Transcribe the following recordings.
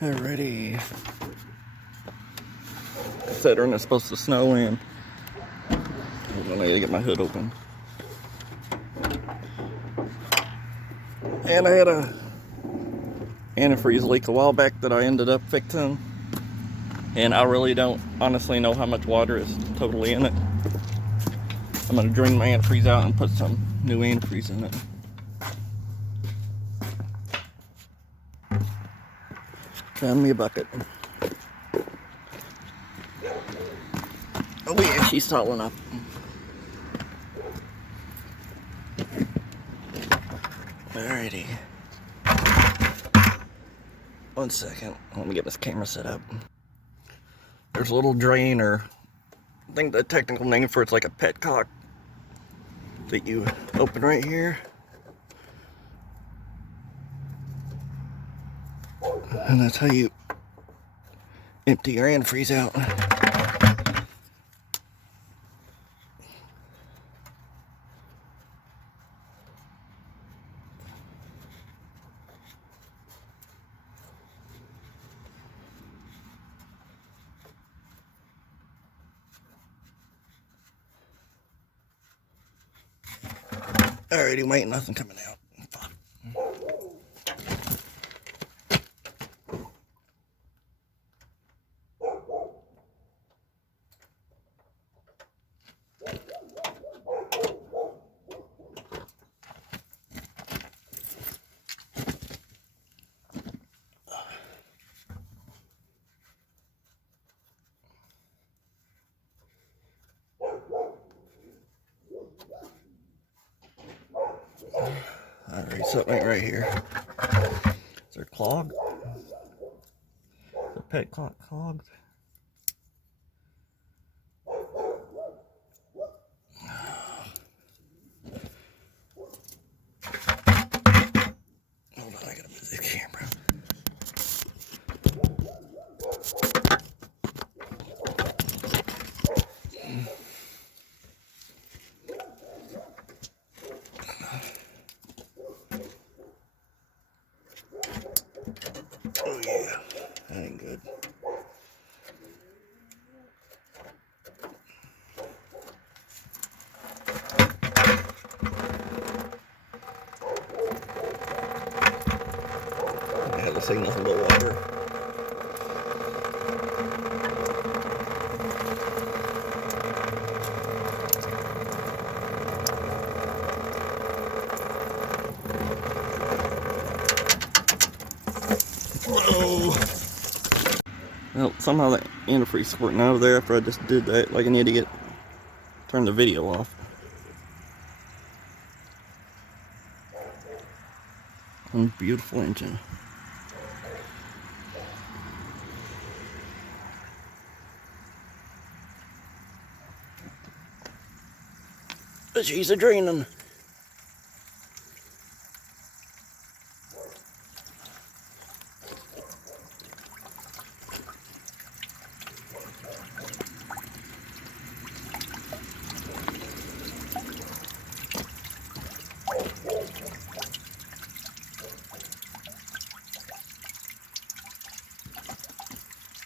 Alrighty. Considering it's supposed to snow in. Hold on, I gotta get my hood open. And I had a antifreeze leak a while back that I ended up fixing. And I really don't honestly know how much water is totally in it. I'm gonna drain my antifreeze out and put some new antifreeze in it. Found me a bucket. Oh yeah, she's talling up. Alrighty. 1 second. Let me get this camera set up. There's a little drain, or I think the technical name for it's like a petcock that you open right here. And that's how you empty your antifreeze out. Alrighty, wait, nothing coming out. Fuck. Alright, something right here. Is there clogged? The pet clogged? Hold on, I gotta move the camera. Oh yeah, that ain't good. I had to say nothing but water. Whoa. Well, somehow that antifreeze squirting out of there after I just did that like an idiot. Turn the video off. One beautiful engine. But she's a draining.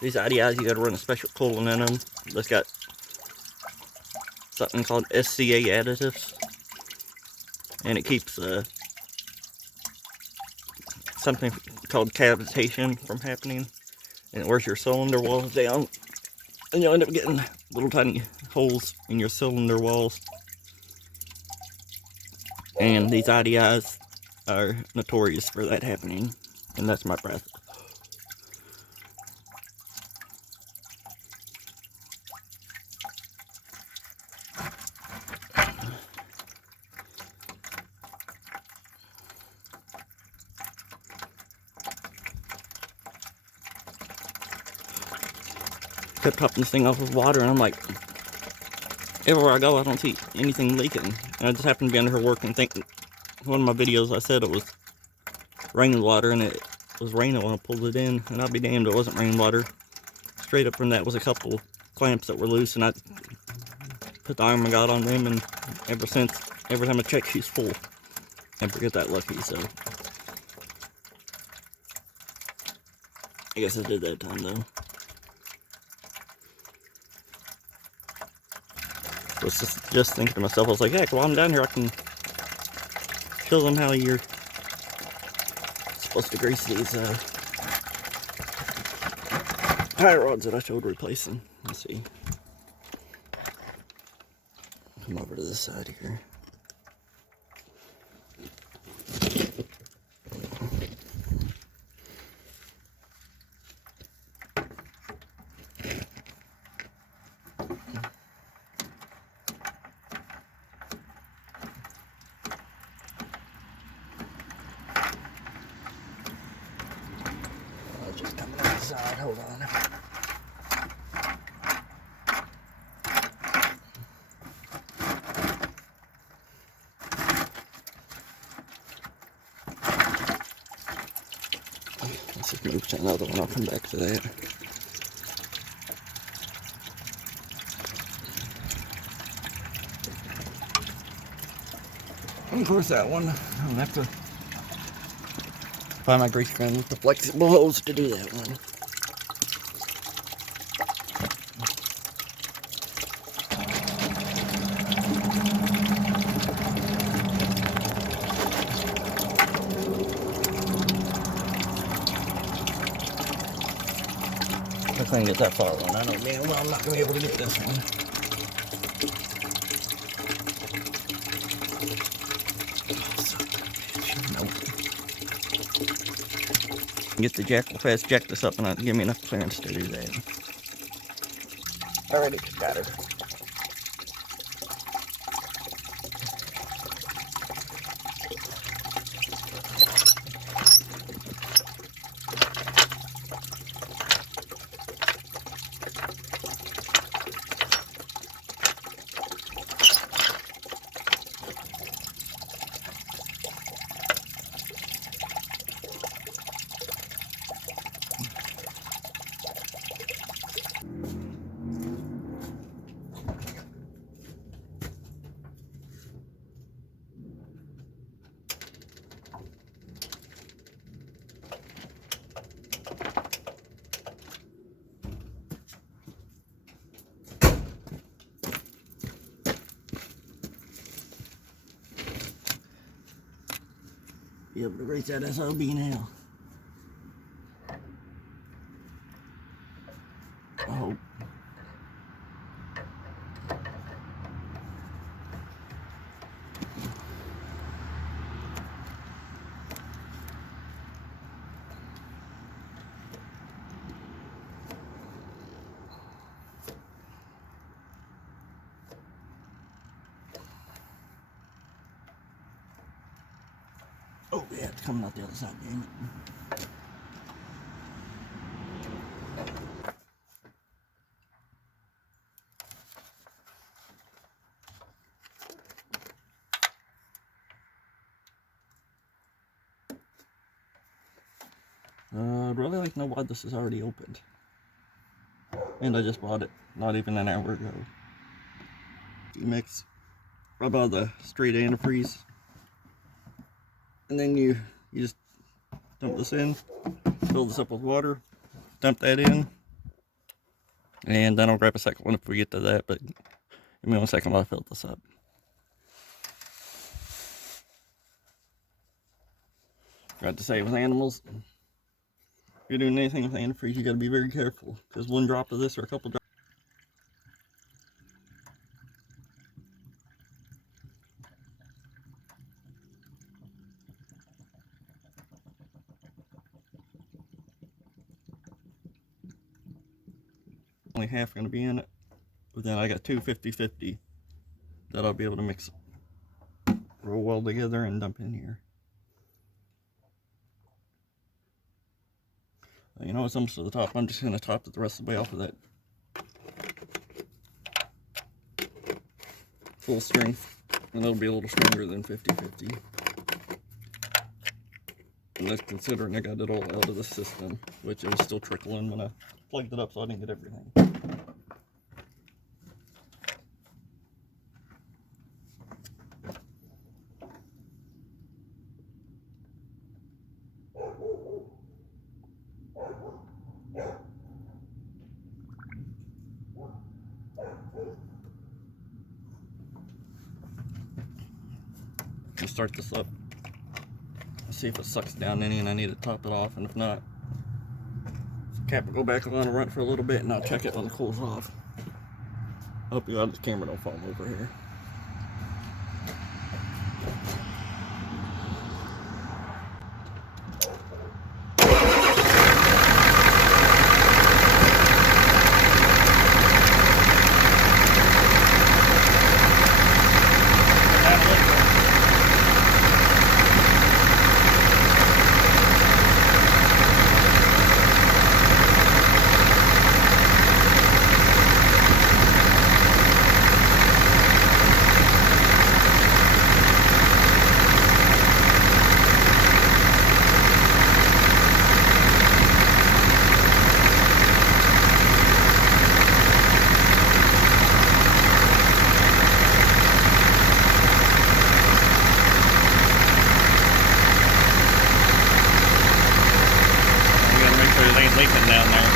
These IDIs, you gotta run a special coolant in them. That's got something called SCA additives. And it keeps something called cavitation from happening. And it wears your cylinder walls down. And you'll end up getting little tiny holes in your cylinder walls. And these IDIs are notorious for that happening. And that's my breath. Kept topping this thing off with water, and I'm like, everywhere I go, I don't see anything leaking. And I just happened to be under here working, and think one of my videos I said it was raining water, and it was raining when I pulled it in, and I'll be damned, it wasn't rainwater. Straight up from that was a couple clamps that were loose, and I put the iron I got on them, and ever since, every time I check, she's full. Never get that lucky, so. I guess I did that time though. I was just thinking to myself, I was like, heck, while I'm down here, I can show them how you're supposed to grease these tie rods that I showed replacing. Let's see. Come over to this side here. Just coming outside, hold on. Let's just move to another one, I'll come back to that. And of course that one, I'll have to find my grease gun with the flexible hose to do that one. I can get that far one. I know damn well I'm not going to be able to get this one. Get the jack, fast jack this up and give me enough clearance to do that. Already got her. Be able to raise that SOB now. Oh. Oh yeah, it's coming out the other side, damn it. I'd really like to know why this is already opened. And I just bought it not even an hour ago. You mix, rub out the straight antifreeze, and then you just dump this in, fill this up with water, dump that in, and then I'll grab a second one if we get to that, but give me 1 second while I fill this up. Got to say, with animals, if you're doing anything with antifreeze, you got to be very careful, because one drop of this or a couple drops only half going to be in it, but then I got two 50-50 that I'll be able to mix real well together and dump in here. You know, it's almost to the top. I'm just going to top it the rest of the way off of that full strength, and it'll be a little stronger than 50-50. And that's considering I got it all out of the system, which it was still trickling when I plugged it up, so I didn't get everything. start this up. See if it sucks down any and I need to top it off, and if not, cap will go back on and run for a little bit, and I'll check it when it cools off. I hope you got this camera don't fall over here. Leaking down there.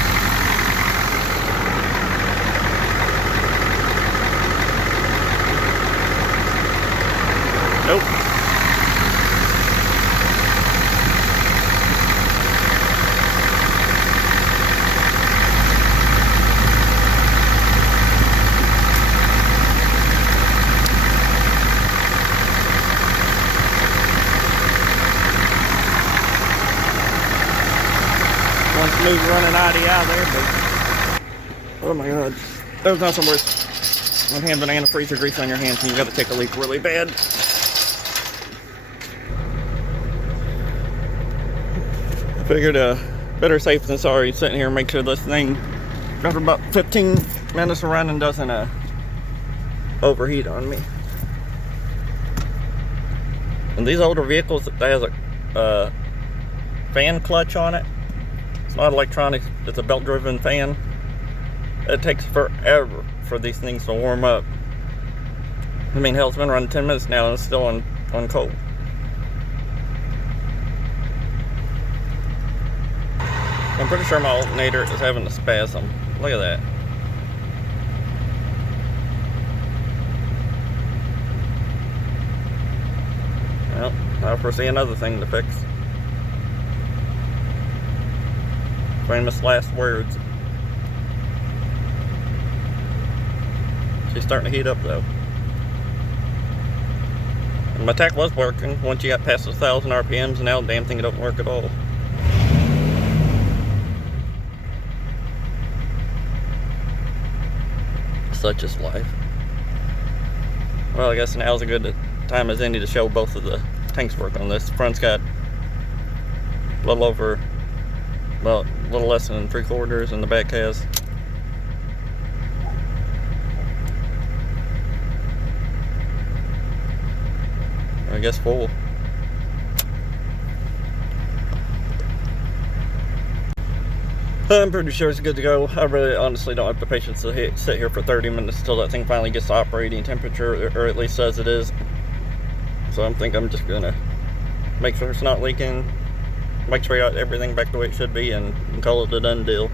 Nope. One smooth running ID out there, but oh my god, there's nothing worse than having antifreeze or grease on your hands and you got to take a leak really bad. I figured better safe than sorry, sitting here and make sure this thing after about 15 minutes of running doesn't overheat on me. And these older vehicles, that has a fan clutch on it. Not electronics, it's a belt driven fan. It takes forever for these things to warm up. I mean, hell, it's been running 10 minutes now and it's still on cold. I'm pretty sure my alternator is having a spasm. Look at that. Well, I'll foresee another thing to fix. Famous last words. She's starting to heat up though. And my tach was working once you got past 1,000 RPMs, and now the damn thing don't work at all. Such is life. Well, I guess now's a good time as any to show both of the tanks work on this. The front's got a little over, well, a little less than 3/4, and the back has I guess full. I'm pretty sure it's good to go. I really honestly don't have the patience to sit here for 30 minutes until that thing finally gets to operating temperature, or at least says it is. So I think I'm just gonna make sure it's not leaking, make sure I got everything back the way it should be, and call it a done deal.